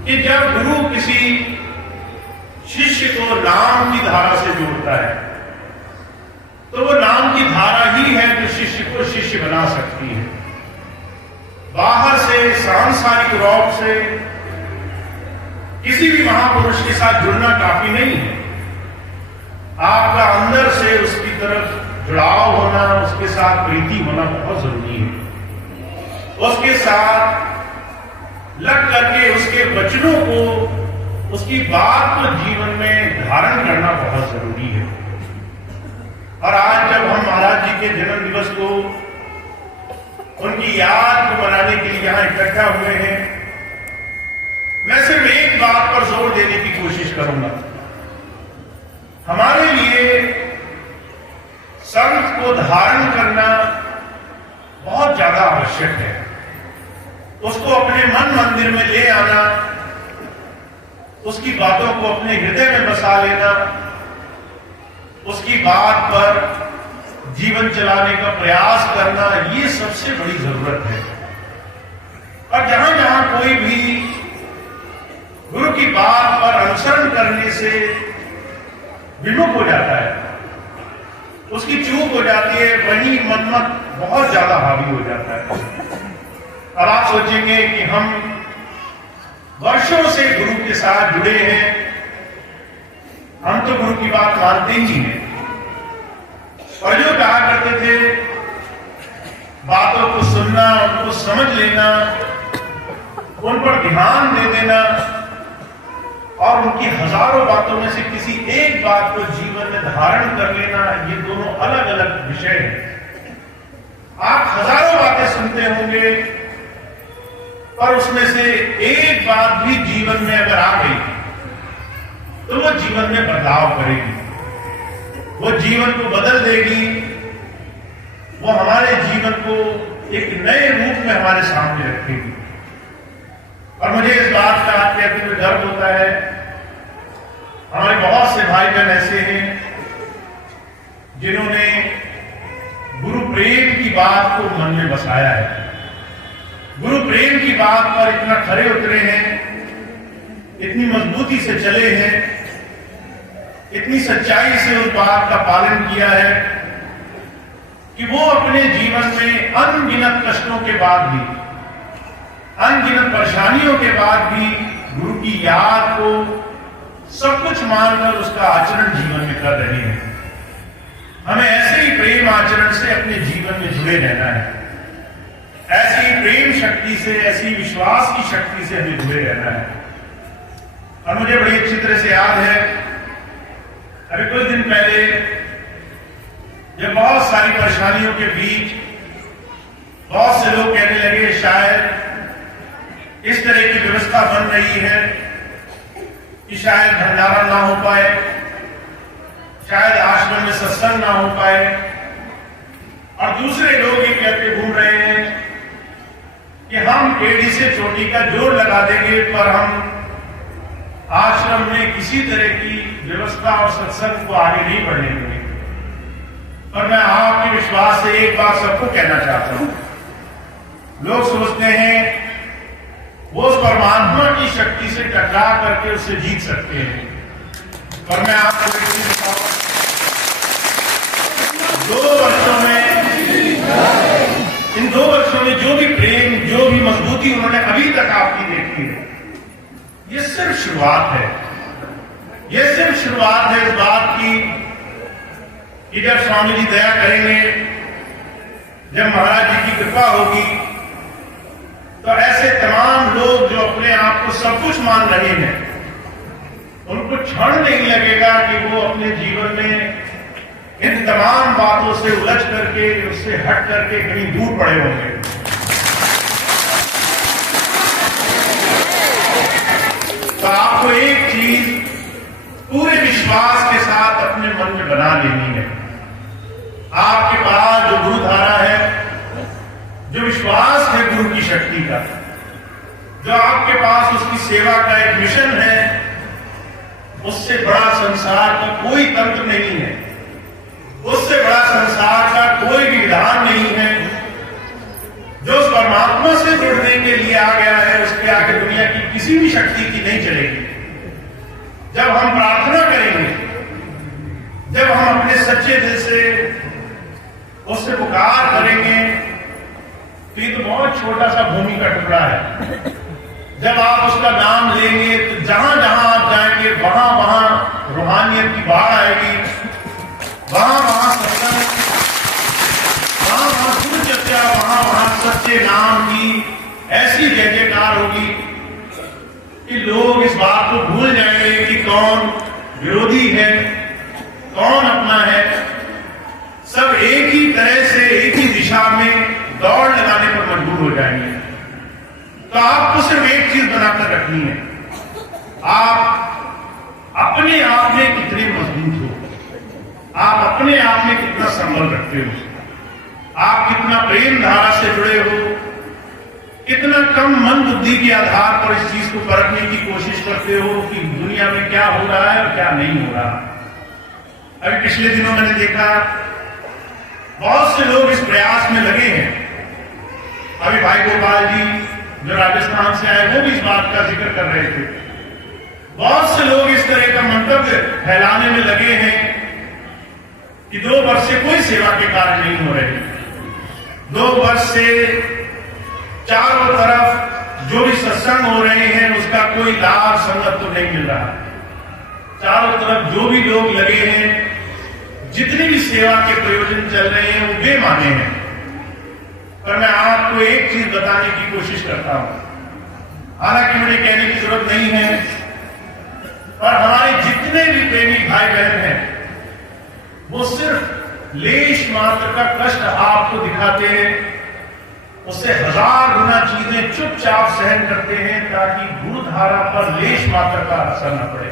कि जब गुरु किसी शिष्य को नाम की धारा से जोड़ता है तो वो नाम की धारा ही है जो शिष्य को शिष्य बना सकती है। बाहर से सांसारिक रूप से किसी भी महापुरुष के साथ जुड़ना काफी नहीं है। आपका अंदर से उसकी तरफ जुड़ाव होना, उसके साथ प्रीति होना बहुत जरूरी है। उसके साथ लग करके उसके वचनों को, उसकी बात को जीवन में धारण करना बहुत जरूरी है। और आज जब हम महाराज जी के जन्म दिवस को, उनकी याद को मनाने के लिए यहां इकट्ठा हुए हैं, मैं सिर्फ एक बात पर जोर देने की कोशिश करूंगा। हमारे लिए संत को धारण करना बहुत ज्यादा आवश्यक है। उसको अपने मन मंदिर में ले आना, उसकी बातों को अपने हृदय में बसा लेना, उसकी बात पर जीवन चलाने का प्रयास करना, ये सबसे बड़ी जरूरत है। और जहां जहां कोई भी गुरु की बात पर अनुसरण करने से विमुख हो जाता है, उसकी चूक हो जाती है, वही मनमत बहुत ज्यादा हावी हो जाता है। अब आप सोचेंगे कि हम वर्षों से गुरु के साथ जुड़े हैं, हम तो गुरु की बात मानते ही हैं। और जो कहा करते थे बातों को सुनना, उनको समझ लेना, उन पर ध्यान दे देना और उनकी हजारों बातों में से किसी एक बात को जीवन में धारण कर लेना, ये दोनों अलग अलग विषय हैं। आप हजारों बातें सुनते होंगे, पर उसमें से एक बात भी जीवन में अगर आ गई तो वो जीवन में बदलाव करेगी, वो जीवन को बदल देगी, वो हमारे जीवन को एक नए रूप में हमारे सामने रखेगी। और मुझे इस बात का आज कहते हुए गर्व होता है, हमारे बहुत से भाई बहन ऐसे हैं जिन्होंने गुरु प्रेम की बात को मन में बसाया है, गुरु प्रेम की बात पर इतना खरे उतरे हैं, इतनी मजबूती से चले हैं, इतनी सच्चाई से उस बात का पालन किया है कि वो अपने जीवन में अनगिनत कष्टों के बाद भी, अनगिनत परेशानियों के बाद भी गुरु की याद को सब कुछ मानकर उसका आचरण जीवन में कर रहे हैं। हमें ऐसे ही प्रेम आचरण से अपने जीवन में जुड़े रहना है, ऐसी प्रेम शक्ति से, ऐसी विश्वास की शक्ति से हमें जुड़े रहना है। और मुझे बड़ी अच्छी तरह से याद है, अभी कुछ दिन पहले जब बहुत सारी परेशानियों के बीच बहुत से लोग कहने लगे शायद इस तरह की व्यवस्था बन रही है कि शायद भंडारा ना हो पाए, शायद आश्रम में सत्संग ना हो पाए, और दूसरे लोग ये कहते घूम रहे हैं कि हम एड़ी से चोटी का जोड़ लगा देंगे, पर हम आश्रम में किसी तरह की व्यवस्था और सत्संग को आगे नहीं बढ़ने देंगे। पर मैं आपके विश्वास से एक बात सबको कहना चाहता हूं, लोग सोचते हैं वो उस परमात्मा की शक्ति से टकरा करके उससे जीत सकते हैं, पर मैं आपको एक चीज बताऊं, 2 वर्षों में, इन 2 वर्षों में जो भी प्रेम, जो भी मजबूती उन्होंने अभी तक आपकी देखी है, ये सिर्फ शुरुआत है। ये सिर्फ शुरुआत है इस बात की कि जब स्वामी जी दया करेंगे, जब महाराज जी की कृपा होगी, तो ऐसे तमाम लोग जो अपने आप को सब कुछ मान रहे हैं, उनको क्षण नहीं लगेगा कि वो अपने जीवन में इन तमाम बातों से उलझ करके, उससे हट करके कहीं दूर पड़े होंगे। तो आपको एक चीज पूरे विश्वास के साथ अपने मन में बना लेनी है। आपके पास जो गुरु धारा है, जो विश्वास है गुरु की शक्ति का, जो आपके पास उसकी सेवा का एक मिशन है, उससे बड़ा संसार का कोई तंत्र नहीं है, उससे बड़ा संसार का कोई भी विधान नहीं है, जो उस परमात्मा से जुड़ने के लिए आ गया है, उसके आगे दुनिया की किसी भी शक्ति की नहीं चलेगी। जब हम प्रार्थना करेंगे, जब हम अपने सच्चे दिल से उससे पुकार करेंगे, तो ये तो बहुत छोटा सा भूमि का टुकड़ा है। जब आप उसका नाम लेंगे तो जहां जहां आप जाएंगे वहां वहां रूहानियत की बाढ़ आएगी, वहां वहां सत्संग, वहां वहां शुद्ध चर्चा, वहां वहां सच्चे नाम की ऐसी जय जयकार होगी कि लोग इस बात को भूल जाएंगे कि कौन विरोधी है, कौन अपना है। सब एक ही तरह से एक ही दिशा में दौड़ लगाने पर मजबूर हो जाएंगे। तो आपको सिर्फ एक चीज बनाकर रखनी है, आप अपने आप में कितने मजबूत हो, आप अपने आप में कितना संबल रखते हो, आप कितना प्रेम धारा से जुड़े हो, कितना कम मन बुद्धि के आधार पर इस चीज को परखने की कोशिश करते हो कि दुनिया में क्या हो रहा है और क्या नहीं हो रहा। अभी पिछले दिनों मैंने देखा बहुत से लोग इस प्रयास में लगे हैं। अभी भाई गोपाल जी जो राजस्थान से आए वो भी इस बात का जिक्र कर रहे थे। बहुत से लोग इस तरह का मंतव्य फैलाने में लगे हैं कि 2 वर्ष से कोई सेवा के कार्य नहीं हो रहे, 2 वर्ष से चारों तरफ जो भी सत्संग हो रहे हैं उसका कोई लाभ संगत तो नहीं मिल रहा, चारों तरफ जो भी लोग लगे हैं, जितनी भी सेवा के प्रयोजन चल रहे हैं वो बेमाने हैं। पर मैं आपको एक चीज बताने की कोशिश करता हूं, हालांकि मुझे कहने की जरूरत नहीं है, पर हमारे जितने भी प्रेमी भाई बहन हैं वो सिर्फ लेश मात्र का कष्ट आपको दिखाते हैं, उससे 1000 गुना चीजें चुपचाप सहन करते हैं ताकि गुरुधारा पर लेश मात्र का असर न पड़े।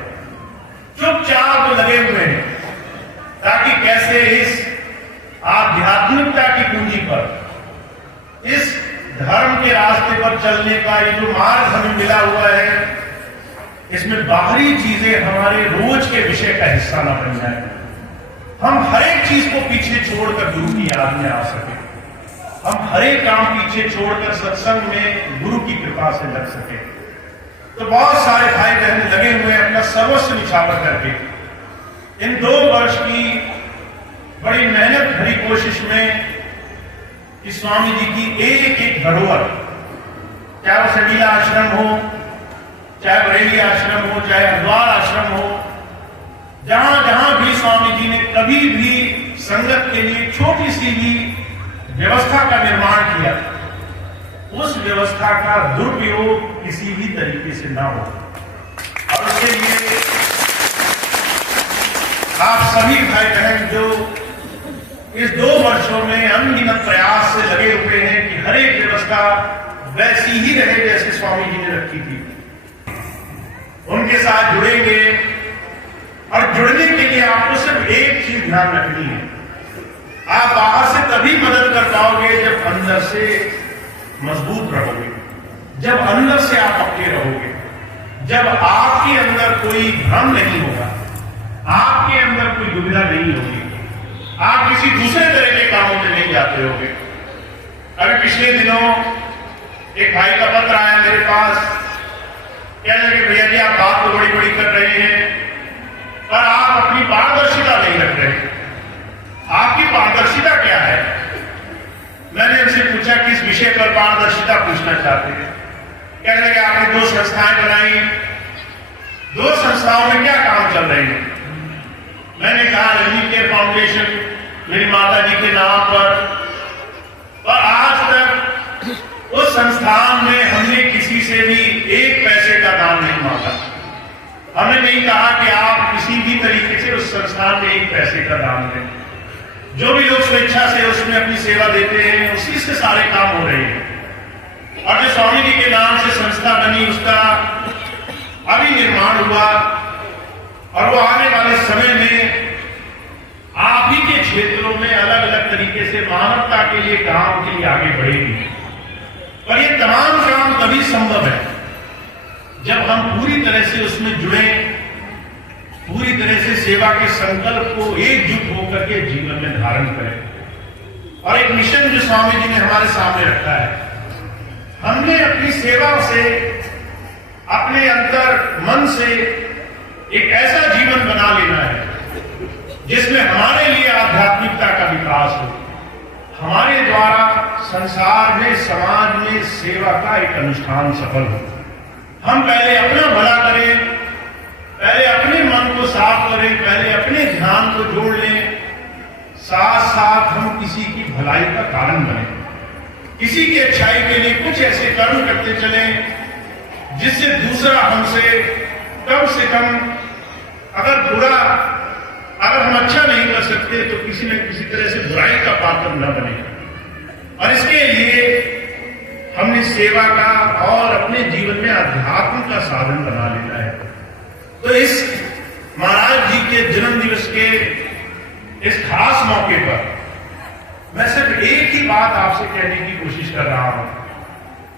चुपचाप लगे हुए हैं ताकि कैसे इस आध्यात्मिकता की कुंजी पर, इस धर्म के रास्ते पर चलने का ये जो मार्ग हमें मिला हुआ है, इसमें बाहरी चीजें हमारे रोज के विषय का हिस्सा न बन जाए। हम हर एक चीज को पीछे छोड़कर गुरु की याद में आ सके, हम हर एक काम पीछे छोड़कर सत्संग में गुरु की कृपा से लग सके। तो बहुत सारे भाई बहन लगे हुए हैं अपना सर्वस्व निछावर करके इन 2 वर्ष की बड़ी मेहनत भरी कोशिश में कि स्वामी जी की एक एक धरोहर, चाहे वो सडीला आश्रम हो, चाहे बरेली आश्रम हो, चाहे हरिद्वार आश्रम हो, जहां जहां भी स्वामी जी ने कभी भी संगत के लिए छोटी सी भी व्यवस्था का निर्माण किया, उस व्यवस्था का दुरुपयोग किसी भी तरीके से ना हो। और उसके लिए आप सभी भाई बहन जो इस 2 वर्षों में अनगिनत प्रयास से लगे हुए हैं कि हर एक व्यवस्था वैसी ही रहे जैसे स्वामी जी ने रखी थी, उनके साथ जुड़ेंगे। और जुड़ने के लिए आपको सिर्फ एक चीज ध्यान रखनी है, आप बाहर से तभी मदद कर पाओगे जब अंदर से मजबूत रहोगे, जब अंदर से आप पक्के रहोगे, जब आपके अंदर कोई भ्रम नहीं होगा, आपके अंदर कोई दुविधा नहीं होगी, आप किसी दूसरे तरह के कामों में नहीं जाते होगे। अभी पिछले दिनों एक भाई का पत्र आया मेरे पास, कहने लगे भैया जी आप बात तो बड़ी बड़ी कर रहे हैं पर आप अपनी पारदर्शिता नहीं रख रहे, आपकी पारदर्शिता क्या है? मैंने उनसे पूछा किस विषय पर पारदर्शिता पूछना चाहते हैं। कहने लगे आपने 2 संस्थाएं बनाई, 2 संस्थाओं में क्या काम चल रहे हैं? मैंने कहा रजनी केयर फाउंडेशन मेरी माता जी के नाम पर आज तक उस संस्थान में हमने किसी से भी 1 पैसे का दान नहीं मांगा। हमने नहीं कहा कि आप किसी भी तरीके से उस संस्थान में 1 पैसे का दान दें। जो भी लोग स्वेच्छा से उसमें अपनी सेवा देते हैं उसी से सारे काम हो रहे हैं। और जो स्वामी जी के नाम से संस्था बनी उसका अभी निर्माण हुआ और वो आने वाले समय में आप ही के क्षेत्रों में अलग अलग तरीके से मानवता के लिए काम के लिए आगे बढ़ेगी। पर ये तमाम काम तभी संभव है जब हम पूरी तरह से उसमें जुड़े, पूरी तरह से सेवा के संकल्प को एकजुट होकर के जीवन में धारण करें। और एक मिशन जो स्वामी जी ने हमारे सामने रखा है। हमने अपनी सेवा से, अपने अंतर मन से एक ऐसा जीवन बना लेना है जिसमें हमारे लिए आध्यात्मिकता का विकास हो, हमारे द्वारा संसार में, समाज में सेवा का एक अनुष्ठान सफल हो। हम पहले अपना भला करें, पहले अपने मन को साफ करें, पहले अपने ध्यान को जोड़ लें, साथ साथ हम किसी की भलाई का कारण बने, किसी की अच्छाई के लिए कुछ ऐसे कर्म करते चलें जिससे दूसरा हमसे कम से कम, अगर हम अच्छा नहीं कर सकते तो किसी न किसी तरह से बुराई का पात्र न बने। और इसके लिए हमने सेवा का और अपने जीवन में अध्यात्म का साधन बना लेना है। तो इस महाराज जी के जन्म दिवस के इस खास मौके पर मैं सिर्फ एक ही बात आपसे कहने की कोशिश कर रहा हूं।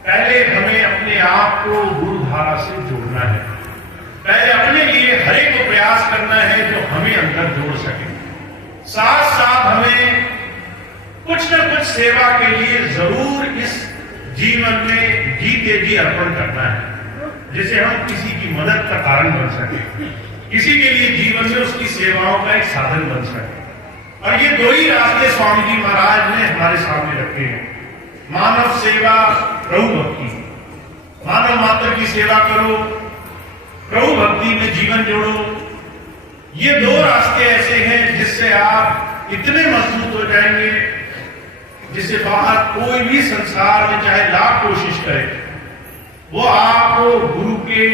पहले हमें अपने आप को गुरुधारा से जोड़ना है, पहले अपने लिए हर एक को प्रयास करना है जो हमें अंदर जोड़ सके। साथ साथ हमें कुछ न कुछ सेवा के लिए जरूर इस जीवन में जीते जी अर्पण करना है, जिसे हम किसी की मदद का कारण बन सके, किसी के लिए जीवन में उसकी सेवाओं का एक साधन बन सके। और ये दो ही रास्ते स्वामी जी महाराज ने हमारे सामने रखे हैं, मानव सेवा, प्रभु भक्ति। मानव मात्र की सेवा करो, प्रभु भक्ति में जीवन जोड़ो। ये दो रास्ते ऐसे हैं जिससे आप इतने मजबूत हो जाएंगे, जिससे बाहर कोई भी संसार में चाहे लाख कोशिश करे, वो आपको गुरु के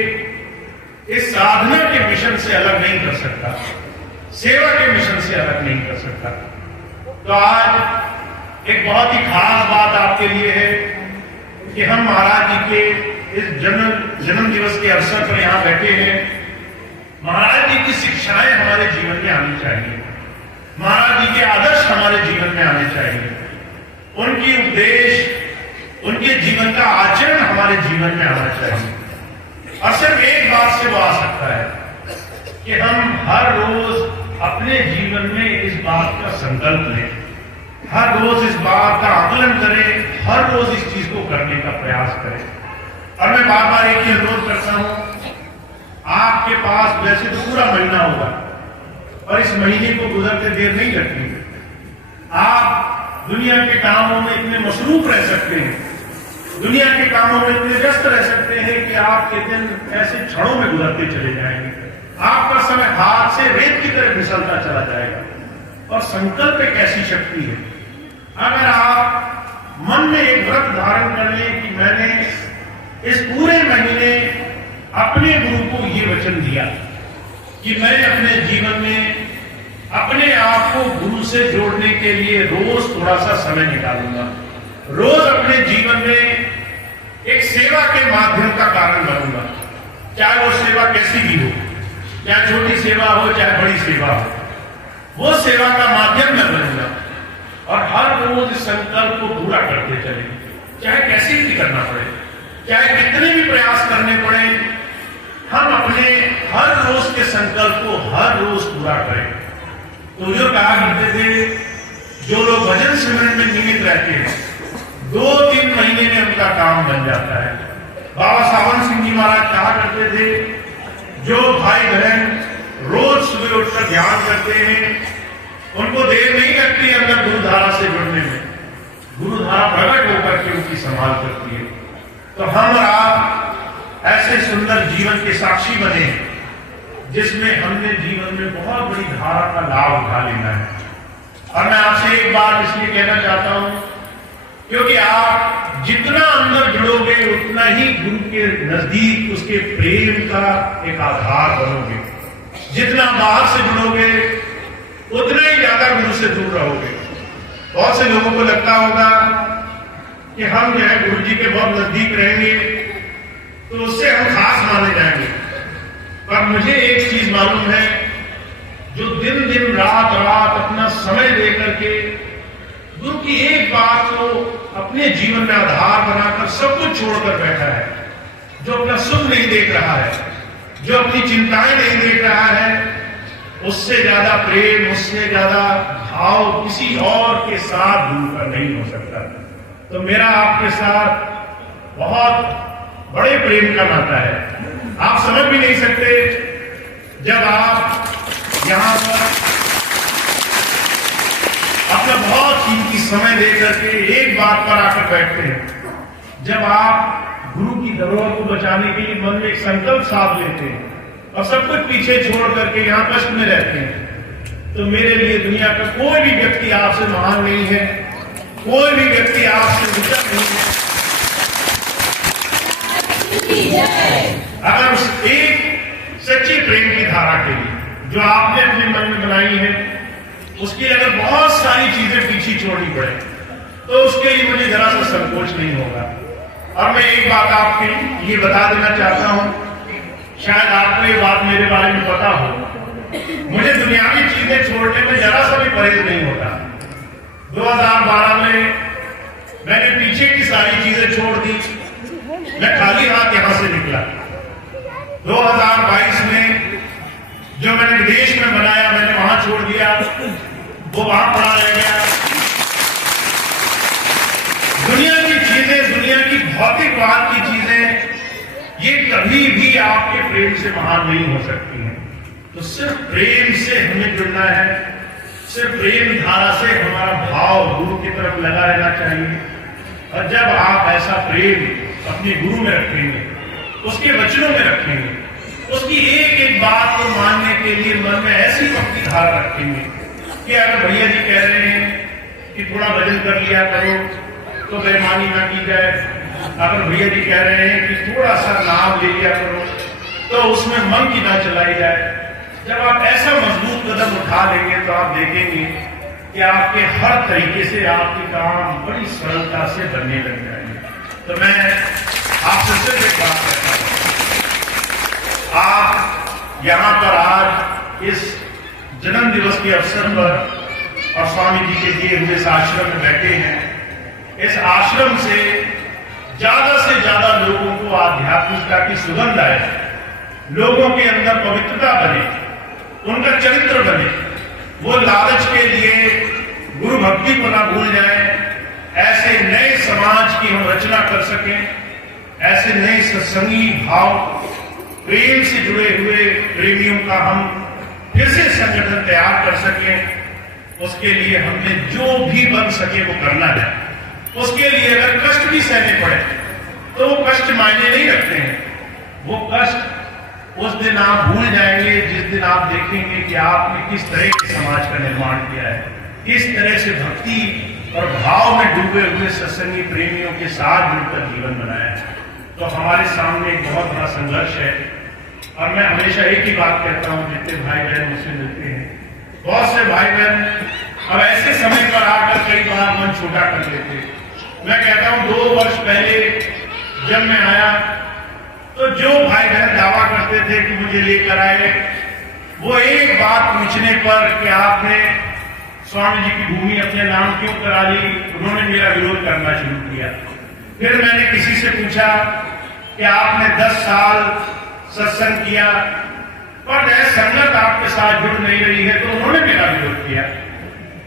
इस साधना के मिशन से अलग नहीं कर सकता, सेवा के मिशन से अलग नहीं कर सकता। तो आज एक बहुत ही खास बात आपके लिए है कि हम महाराज जी के इस जन्म दिवस के अवसर पर यहां बैठे हैं। महाराज जी की शिक्षाएं हमारे जीवन में आनी चाहिए, महाराज जी के आदर्श हमारे जीवन में आने चाहिए, उनकी उपदेश, उनके जीवन का आचरण हमारे जीवन में आना चाहिए। और सिर्फ एक बात से वो आ सकता है कि हम हर रोज अपने जीवन में इस बात का संकल्प लें, हर रोज इस बात का आकलन करें, हर रोज इस चीज को करने का प्रयास करें। और मैं बार बार एक ही अनुरोध करता हूं, आपके पास वैसे तो पूरा महीना होगा और इस महीने को गुजरते देर नहीं लगती। आप दुनिया के कामों में इतने मसरूफ रह सकते हैं, दुनिया के कामों में इतने व्यस्त रह सकते हैं कि आपके दिन ऐसे क्षणों में गुजरते चले जाएंगे, आपका समय हाथ से रेत की तरह फिसलता चला जाएगा। और संकल्प एक ऐसी शक्ति है, अगर आप मन में एक व्रत धारण कर लें कि मैंने इस पूरे महीने अपने गुरु को ये वचन दिया कि मैं अपने जीवन में अपने आप को गुरु से जोड़ने के लिए रोज थोड़ा सा समय निकालूंगा, रोज अपने जीवन में एक सेवा के माध्यम का कारण बनूंगा, चाहे वो सेवा कैसी भी हो, चाहे छोटी सेवा हो चाहे बड़ी सेवा हो, वो सेवा का माध्यम मैं बनूंगा। और हर रोज इस संकल्प को पूरा करते चलेंगे, चाहे कैसे भी करना पड़े, चाहे कितने भी प्रयास करने पड़े, हम अपने हर रोज के संकल्प को हर रोज पूरा करें। तो जो कहा करते थे, जो लोग भजन सिमरन में नियमित रहते हैं 2-3 महीने में उनका काम बन जाता है। बाबा सावन सिंह जी महाराज कहा करते थे, जो भाई बहन रोज सुबह उठकर ध्यान करते हैं उनको देर नहीं लगती अंदर गुरुधारा से जुड़ने में, गुरुधारा प्रकट होकर के उनकी संभाल करती है। तो हम और आप ऐसे सुंदर जीवन के साक्षी बने जिसमें हमने जीवन में बहुत बड़ी धारा का लाभ उठा लेना है। और मैं आपसे एक बात इसलिए कहना चाहता हूं क्योंकि आप जितना अंदर जुड़ोगे उतना ही गुरु के नजदीक उसके प्रेम का एक आधार बनोगे, जितना बाहर से जुड़ोगे उतना ही ज्यादा गुरु से दूर रहोगे। बहुत से लोगों को लगता होगा कि हम जो है गुरु जी के बहुत नजदीक रहेंगे तो उससे हम खास माने जाएंगे, पर मुझे एक चीज मालूम है, जो दिन दिन रात रात अपना समय देकर के गुरु की एक बात को अपने जीवन में आधार बनाकर सब कुछ छोड़कर बैठा है, जो अपना सुख नहीं देख रहा है, जो अपनी चिंताएं नहीं देख रहा है, उससे ज्यादा प्रेम, उससे ज्यादा भाव किसी और के साथ जुड़कर नहीं हो सकता। तो मेरा आपके साथ बहुत बड़े प्रेम का नाता है। आप समझ भी नहीं सकते जब आप यहां पर अपना बहुत कीमती समय देकर के एक बात पर आकर बैठते हैं, जब आप गुरु की धरोहर को बचाने के लिए मन में एक संकल्प साध लेते हैं और सब कुछ पीछे छोड़ करके यहाँ कष्ट में रहते हैं, तो मेरे लिए दुनिया का कोई भी व्यक्ति आपसे महान नहीं है, कोई भी व्यक्ति आपसे ऊंचा नहीं है। अगर उस एक सच्ची प्रेम की धारा के लिए जो आपने अपने मन में बनाई है, उसके लिए अगर बहुत सारी चीजें पीछे छोड़नी पड़े तो उसके लिए मुझे जरा सा संकोच नहीं होगा। और मैं एक बात आपके लिए बता देना चाहता हूं, शायद आपको ये बात मेरे बारे में पता हो, मुझे दुनियावी चीजें छोड़ने में जरा सा भी परहेज नहीं होता। 2012 में मैंने पीछे की सारी चीजें छोड़ दी, मैं खाली हाथ यहां से निकला। 2022 में जो मैंने विदेश में बनाया मैंने वहां छोड़ दिया, वो वहां पड़ा रह गया। दुनिया की चीजें, दुनिया की भौतिकवाद की चीजें, ये कभी भी आपके प्रेम से महान नहीं हो सकती हैं। तो सिर्फ प्रेम से हमें जुड़ना है, सिर्फ प्रेम धारा से हमारा भाव गुरु की तरफ लगा रहना चाहिए। और जब आप ऐसा प्रेम अपने गुरु में रखेंगे, उसके वचनों में रखेंगे, उसकी एक एक बात को मानने के लिए मन में ऐसी भक्ति धारा रखेंगे कि अगर भैया जी कह रहे हैं कि थोड़ा भजन कर लिया करो तो बेईमानी ना की जाए, अगर भैया जी कह रहे हैं कि थोड़ा सा नाम ले लिया करो तो उसमें मन की ना चलाई जाए। जब आप ऐसा मजबूत कदम उठा लेंगे तो आप देखेंगे कि आपके हर तरीके से आपके काम बड़ी सरलता से बनने लग जाएंगे। तो मैं आपसे सिर्फ एक बात कहता हूं, आप यहां पर आज इस जन्म दिवस के अवसर पर और स्वामी जी के दिए हुए इस आश्रम में बैठे हैं। इस आश्रम से ज्यादा लोगों को आध्यात्मिकता की सुगंध आए, लोगों के अंदर पवित्रता बने, उनका चरित्र बने, वो लालच के लिए गुरु भक्ति को ना भूल जाए, ऐसे नए समाज की हम रचना कर सकें, ऐसे नए सत्संगी भाव प्रेम से जुड़े हुए प्रेमियों का हम फिर से संगठन तैयार कर सकें। उसके लिए हमने जो भी बन सके वो करना है। उसके लिए अगर कष्ट भी सहने पड़े तो वो कष्ट मायने नहीं रखते हैं। वो कष्ट उस दिन आप भूल जाएंगे जिस दिन आप देखेंगे कि आपने किस तरह के समाज का निर्माण किया है, किस तरह से भक्ति और भाव में डूबे हुए सत्संगी प्रेमियों के साथ जुड़कर जीवन बनाया है। तो हमारे सामने एक बहुत बड़ा संघर्ष है। और मैं हमेशा एक ही बात कहता हूं, जितने भाई बहन मुझसे मिलते हैं, बहुत से भाई बहन अब ऐसे समय पर आकर कई बार मन छोटा कर लेते हैं। मैं कहता हूं 2 वर्ष पहले जब मैं आया तो जो भाई बहन दावा करते थे कि मुझे लेकर आए, वो एक बात पूछने पर कि आपने स्वामी जी की भूमि अपने नाम क्यों करा ली, उन्होंने मेरा विरोध करना शुरू किया। फिर मैंने किसी से पूछा कि आपने 10 साल सत्संग किया पर संगत आपके साथ जुड़ नहीं रही है, तो उन्होंने मेरा विरोध किया।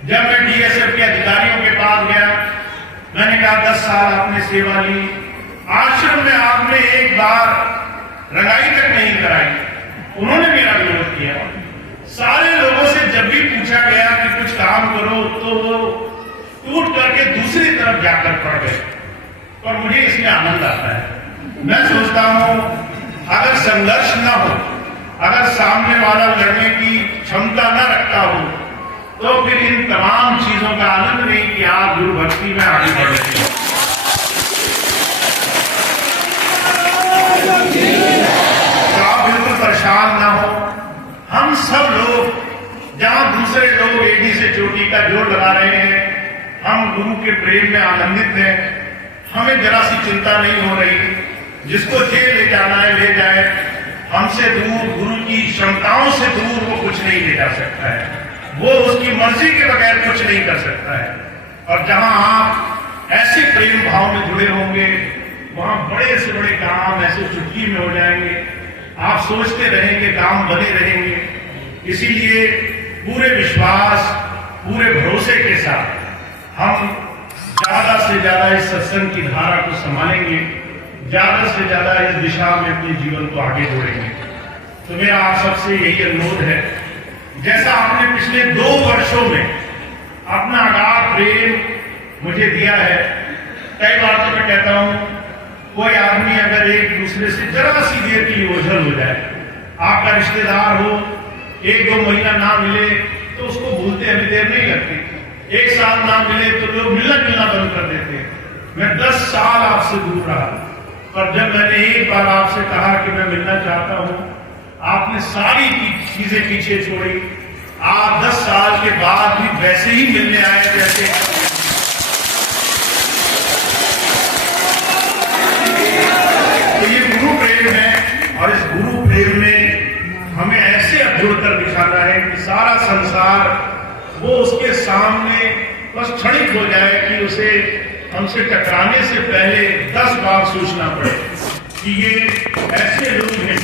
जब मैं डीएसएफ के अधिकारियों के पास गया, मैंने कहा 10 साल आपने सेवा ली, आश्रम में आपने एक बार रंगाई तक नहीं कराई, उन्होंने मेरा विरोध किया। सारे लोगों से जब भी पूछा गया कि कुछ काम करो तो वो टूट करके दूसरी तरफ जाकर पड़ गए। और मुझे इसमें आनंद आता है। मैं सोचता हूं अगर संघर्ष ना हो, अगर सामने वाला लड़ने की क्षमता न रखता हो, तो फिर इन तमाम चीजों का आनंद नहीं कि आप गुरु भक्ति में आगे बढ़ रहे हैं। तो आप बिल्कुल परेशान ना हो। हम सब लोग जहां दूसरे लोग एडी से चोटी का जोर लगा रहे हैं, हम गुरु के प्रेम में आनंदित हैं। हमें जरा सी चिंता नहीं हो रही, जिसको जेल ले जाना है ले जाए, हमसे दूर, गुरु की क्षमताओं से दूर वो कुछ नहीं ले जा सकता है, वो उसकी मर्जी के बगैर कुछ नहीं कर सकता है। और जहां आप ऐसे प्रेम भाव में जुड़े होंगे, वहां बड़े से बड़े काम ऐसे चुटकी में हो जाएंगे, आप सोचते रहेंगे, काम बने रहेंगे। इसीलिए पूरे विश्वास पूरे भरोसे के साथ हम ज्यादा से ज्यादा इस सत्संग की धारा को संभालेंगे, ज्यादा से ज्यादा इस दिशा में अपने जीवन को आगे बढ़ेंगे। तो मेरा आप सबसे यही अनुरोध है, जैसा आपने पिछले 2 वर्षों में अपना अगाध प्रेम मुझे दिया है। कई बार तो मैं कहता हूं, कोई आदमी अगर एक दूसरे से जरा सी देर के लिए ओझल हो जाए, आपका रिश्तेदार हो, 1-2 महीना ना मिले तो उसको भूलते अभी देर नहीं लगती। 1 साल ना मिले तो लोग मिलना बंद कर देते। मैं 10 साल आपसे दूर रहा, पर जब मैंने एक बार आपसे कहा कि मैं मिलना चाहता हूं, आपने सारी चीजें पीछे छोड़ी। आप 10 साल के बाद भी वैसे ही मिलने आए जैसे। तो ये गुरु प्रेम है, और इस गुरु प्रेम में हमें ऐसे अब जुड़कर दिखाना है कि सारा संसार वो उसके सामने बस क्षणिक हो जाए कि उसे हमसे टकराने से पहले 10 बार सोचना पड़े कि ये ऐसे लोग हैं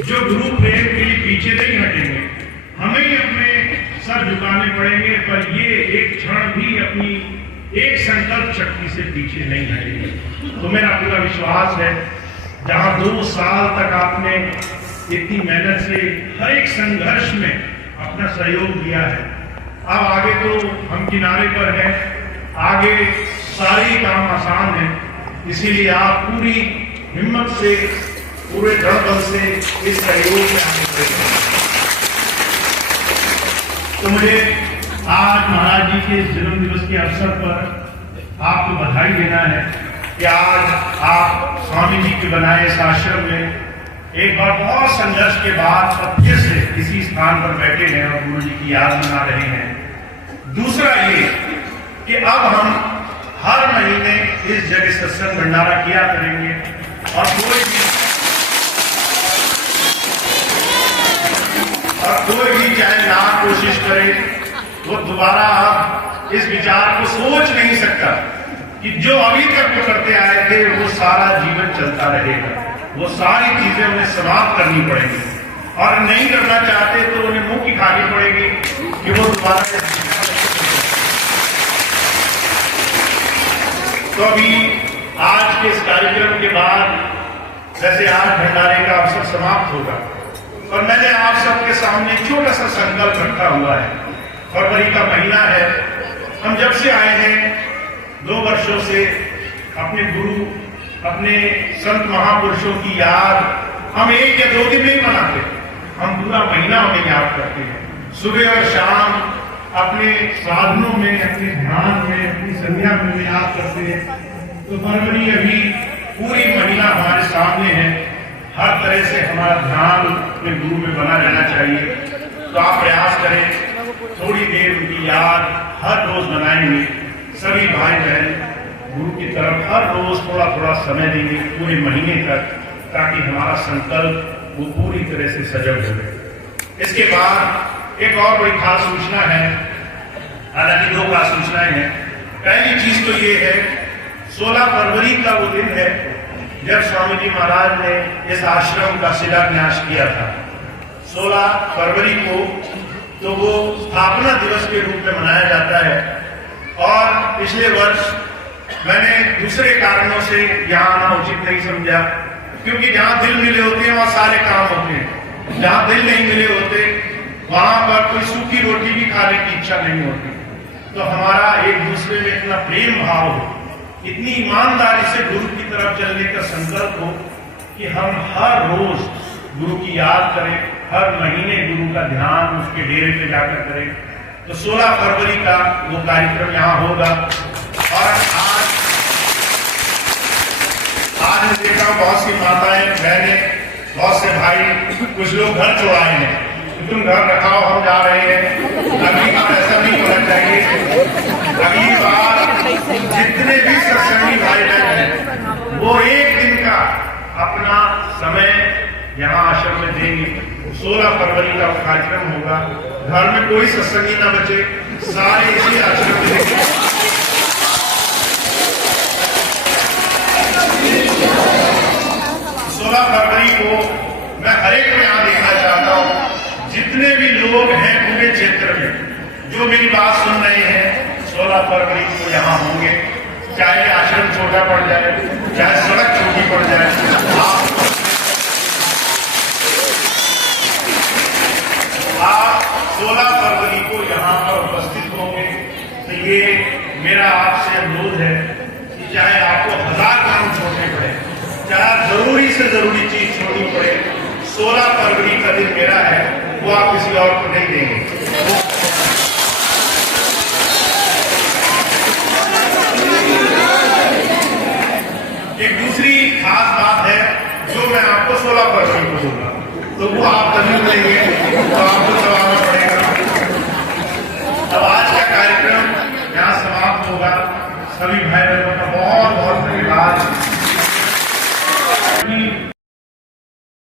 जो गुरु प्रेम के लिए पीछे नहीं हटेंगे। हमें ही अपने सर झुकाने पड़ेंगे, पर ये एक क्षण भी अपनी एक संकल्प शक्ति से पीछे नहीं हटेंगे। तो मेरा पूरा विश्वास है, जहां 2 साल तक आपने इतनी मेहनत से हर एक संघर्ष में अपना सहयोग दिया है, अब आगे तो हम किनारे पर हैं, आगे सारे काम आसान है। इसीलिए आप पूरी हिम्मत से, पूरे दृढ़ बल से इस सहयोग में आगे बढ़ें। तो मुझे आज महाराज जी के जन्म दिवस के अवसर पर आपको बधाई देना है कि आज आप स्वामी जी के बनाए इस आश्रम में एक बार बहुत संघर्ष के बाद फिर से इसी स्थान पर बैठे हैं और गुरु जी की याद मना रहे हैं। दूसरा ये कि अब हम हर महीने इस जगह सत्संग भंडारा किया करेंगे, और कोई भी चाहे ना कोशिश करे, वो दोबारा अब इस विचार को सोच नहीं सकता कि जो अभी तक वो करते आए थे वो सारा जीवन चलता रहेगा। वो सारी चीजें उन्हें समाप्त करनी पड़ेगी, और नहीं करना चाहते तो उन्हें मुंह की खानी पड़ेगी कि वो दोबारा। तो अभी आज के इस कार्यक्रम के बाद, जैसे आज भंडारे का अवसर समाप्त होगा, और मैंने आप सबके सामने छोटा सा संकल्प रखा हुआ है। फरवरी का महीना है, हम जब से आए हैं 2 वर्षों से अपने गुरु, अपने संत महापुरुषों की याद हम 1 या 2 दिन नहीं मनाते, हम पूरा महीना उन्हें याद करते हैं। सुबह और शाम अपने साधनों में, अपने ध्यान में, अपनी संध्या में याद करते हैं। तो फरवरी अभी पूरी महीना हमारे सामने है, हर तरह से हमारा ध्यान अपने गुरु में बना रहना चाहिए। तो आप प्रयास करें, थोड़ी देर उनकी याद हर रोज बनाएंगे। सभी भाई बहन गुरु की तरफ हर रोज थोड़ा थोड़ा समय देंगे पूरे महीने तक, ताकि हमारा संकल्प वो पूरी तरह से सजग हो जाए। इसके बाद एक और बड़ी खास सूचना है, हालांकि 2 खास सूचनाएं हैं। पहली चीज तो ये है, 16 फरवरी का वो दिन है जब स्वामी जी महाराज ने इस आश्रम का शिलान्यास किया था। 16 फरवरी को तो वो स्थापना दिवस के रूप में मनाया जाता है, और पिछले वर्ष मैंने दूसरे कारणों से यहाँ आना उचित नहीं समझा, क्योंकि जहाँ दिल मिले होते हैं वहाँ सारे काम होते हैं, जहाँ दिल नहीं मिले होते वहां पर कोई सूखी रोटी भी खाने की इच्छा नहीं होती। तो हमारा एक दूसरे में इतना प्रेम भाव हो, इतनी ईमानदारी से गुरु की तरफ चलने का संकल्प हो कि हम हर रोज गुरु की याद करें, हर महीने गुरु का ध्यान उसके डेरे पे जाकर करें। तो 16 फरवरी का वो कार्यक्रम यहाँ होगा। और आज मैं देखा हूं बहुत सी माताएं, बहनें, बहुत से भाई, कुछ लोग घर छोड़ाए हैं, तुम घर रखाओ हम जा रहे हैं। अगली बार ऐसा नहीं होना चाहिए। अगली बार जितने भी सत्संगी भाई बहन हैं वो 1 दिन का अपना समय यहाँ आश्रम में देंगे। 16 फरवरी का कार्यक्रम होगा, घर में कोई सत्संगी ना बचे, सारे इसी आश्रम में देंगे। 16 फरवरी को मैं हर एक को यहाँ देखना चाहता हूँ, जितने भी लोग हैं पूरे क्षेत्र में, जो मेरी बात सुन रहे हैं 16 फरवरी को यहाँ होंगे, चाहे आश्रम छोटा पड़ जाए, चाहे सड़क छोटी पड़ जाए, आप 16 फरवरी को यहाँ पर उपस्थित होंगे। तो ये मेरा आपसे अनुरोध है कि चाहे आपको 1000 काम छोड़ने पड़े, चाहे जरूरी से जरूरी चीज छोड़नी पड़े, 16 फरवरी का दिन मेरा है, वो आप किसी और को नहीं देंगे।